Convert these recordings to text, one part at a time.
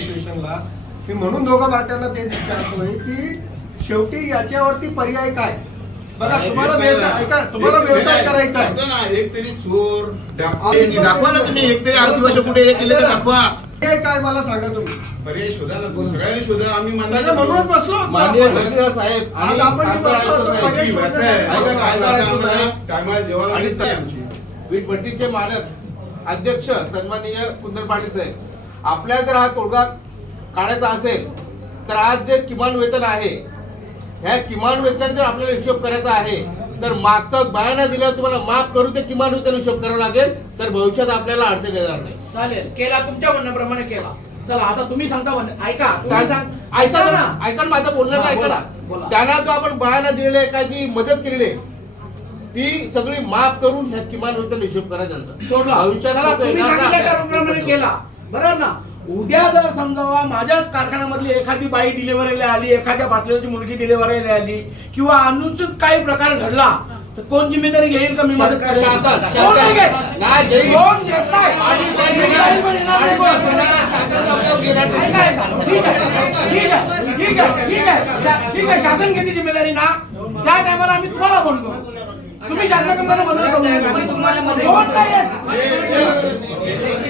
सिच्युएशनला मी म्हणून दोघा पार्ट्यांना तेच विचारतोय की शेवटी याच्यावरती पर्याय काय. बघा तुम्हाला व्यवसाय करायचा आहे, एक तरी चोर दाखवा ना तुम्ही, एक तरी आदिवासी कुठे हे केलं तर दाखवा. काय मला सांगा तुम्ही. पर्याय शोधा ना, सगळ्यांनी शोधा. आम्ही म्हणूनच बसलो साहेब आज आपण वीटभट्टीचे मालक अध्यक्ष सन्माननीय कुंदन पाटील साहेब, आपल्या जर हा तोडगा काढायचा असेल तर आज जे किमान वेतन आहे ह्या किमान वेतन जर आपल्याला हिशोब करायचा आहे तर मागचा बयाना दिल्यावर तुम्हाला माफ करू ते किमान वेतन हिशोब करावं लागेल, तर भविष्यात आपल्याला अडचण येणार नाही. चालेल, केला तुमच्या म्हणण्याप्रमाणे केला. चला आता तुम्ही सांगता ऐका ऐका ना, ऐका माझं बोलणं ऐका ना. त्यांना जो आपण बयाना दिलेले एखादी मदत केलेली ती सगळी माफ करून ह्या किमान वेतन हिशोब करा त्यांचा सोडला. भविष्यात तुम्ही सांगितल्याप्रमाणे केला बरोबर ना. उद्या जर समजा माझ्याच कारखान्यामधली एखादी बाई डिलिव्हरीला आली, एखाद्या बातल्याची मुलगी डिलिव्हरीला आली किंवा अनुचित काही प्रकार घडला तर कोण जिम्मेदारी घेईल का? मी मदत करेन. ठीक आहे, शासन घेते जिम्मेदारी ना. त्या टायमाला आम्ही तुम्हाला फोन करू, तुम्ही शासनाकडे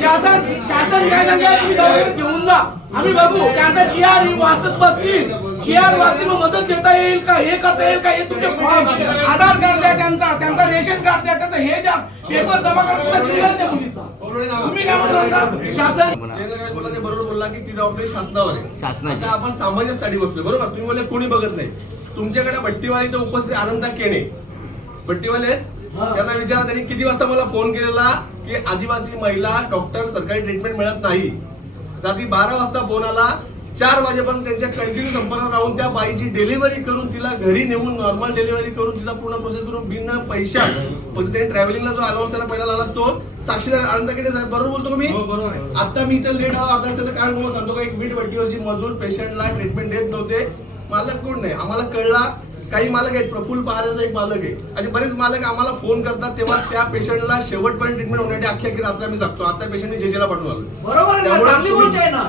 शासन काय सांगा तुम्ही घेऊन जा, आम्ही बघू. त्यांचा GR वाचत बसतील, GR वाचतील मदत देता येईल का, हे करता येईल का, हे तुमचे फॉर्म आधार कार्ड द्या, त्यांचा रेशन कार्ड द्या, त्याचं हे द्या, पेपर जमा करा. तुम्ही काय म्हणता? शासन बरोबर बोलला की ती जबाबदारी शासनावर आहे. आपण सामान्यासाठी बसलोय बरोबर. तुम्ही बोलले कोणी बघत नाही. तुमच्याकडे भट्टीवाले इथं उपस्थित आनंदा केणे भट्टीवाले त्यांना विचारा, त्यांनी किती वाजता मला फोन केलेला की आदिवासी महिला डॉक्टर सरकारी ट्रीटमेंट मिळत नाही. रात्री 12 वाजता फोन आला. 4 वाजेपर्यंत त्यांच्या कंटिन्यू संपर्कात राहून त्या बाईची डिलिव्हरी करून तिला घरी नेऊन नॉर्मल डिलिव्हरी करून तिचा पूर्ण प्रोसेस करून बिन पैशा फक्त त्यांनी ट्रॅव्हलिंगला जो अलाउन्स त्यांना पहिला आला तो साक्षीदार आनंद केले साहेब. बरोबर बोलतो मी? आता मी इथं लेट आला अर्धा त्याचं कारण तुम्हाला सांगतो का, एक वीट भट्टीवरची मजूर पेशंटला ट्रीटमेंट देत नव्हते. मालक कोण नाही आम्हाला कळला. काही मालक आहेत, प्रफुल्ल पहारेचा एक मालक आहे, असे बरेच मालक आम्हाला फोन करतात तेव्हा त्या पेशंटला शेवटपर्यंत ट्रीटमेंट होण्यासाठी अख्खी रात्र आम्ही जगतो. आता पेशंटने जेजेला पाठवून आलो.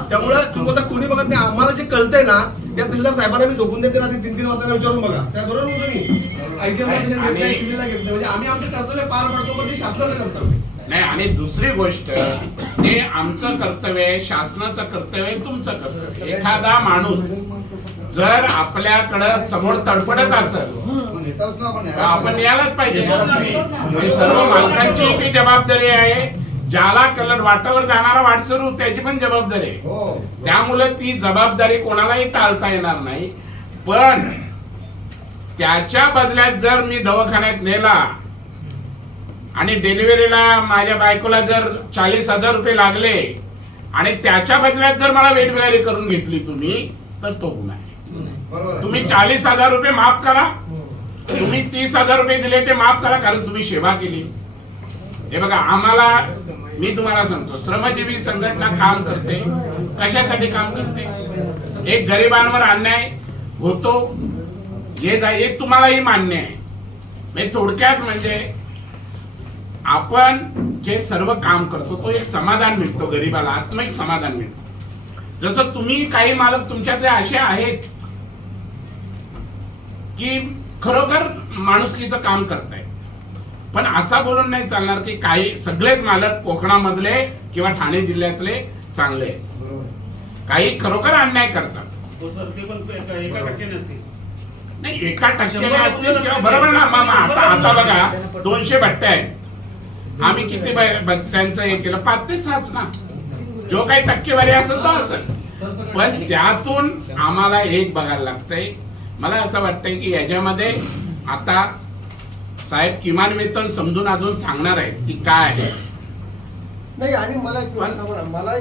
त्यामुळे तुम्ही आता कोणी बघत नाही. आम्हाला जे कळतंय ना त्या तहसीलदार साहेबांना मी झोपून देते ना 3-3 वाजता विचारून बघा साहेब. बरोबर बोलतो मी. म्हणजे आम्ही आमचं कर्तव्य पार पडतो पण ते शासनाचं कर्तव्य नाही. आणि दुसरी गोष्ट ते आमचं कर्तव्य आहे, शासनाचं कर्तव्य आहे, तुमचं कर्तव्य. एखादा माणूस जर आपल्याकडं समोर तडफडत असेल आपण यायलाच पाहिजे. सर्व मालकांची ती जबाबदारी आहे. ज्याला कलर वाटावर जाणारा वाटसरू त्याची पण जबाबदारी आहे. त्यामुळे ती जबाबदारी कोणालाही टाळता येणार नाही. पण त्याच्या बदल्यात जर मी दवाखान्यात नेला आणि डिलिव्हरीला माझ्या बायकोला जर 40,000 रुपये लागले आणि त्याच्या बदल्यात जर मला वेटबिहारी करून घेतली तुम्ही तर तो गुन्हा आहे. तुम्ही 40,000 रुपये माफ करा, तुम्ही 30,000 रुपये दिले ते माफ करा, कारण तुम्ही सेवा केली. हे बघा आम्हाला, मी तुम्हाला सांगतो, श्रमजीवी संघटना काम करते. कशासाठी काम करते? एक गरिबांवर अन्याय होतो हे तुम्हालाही मान्य आहे. थोडक्यात म्हणजे आपण जे सर्व काम करतो तो एक समाधान मिळतो गरीबाला, आत्मिक समाधान मिळतो. जसं तुम्ही काही मालक तुमच्याकडे असे आहेत की खरोखर माणुसकीचं काम करताय, पण असा बोलून नाही चालणार की काही सगळेच मालक कोकणामधले किंवा ठाणे जिल्ह्यातले चांगले आहेत. काही खरोखर अन्याय करतात. नाही 1% असतील किंवा बरोबर ना. आता बघा 200 भट्ट्या आहेत. आम्ही किती भट्ट्यांचं हे केलं? 5 ते 6 ना. जो काही टक्केवारी असेल तो असेल, पण त्यातून आम्हाला एक बघायला लागतंय. मला असं वाटतंय की याच्यामध्ये आता साहेब किमान वेतन समजून अजून सांगणार आहेत की काय आहे. नाही. आणि मला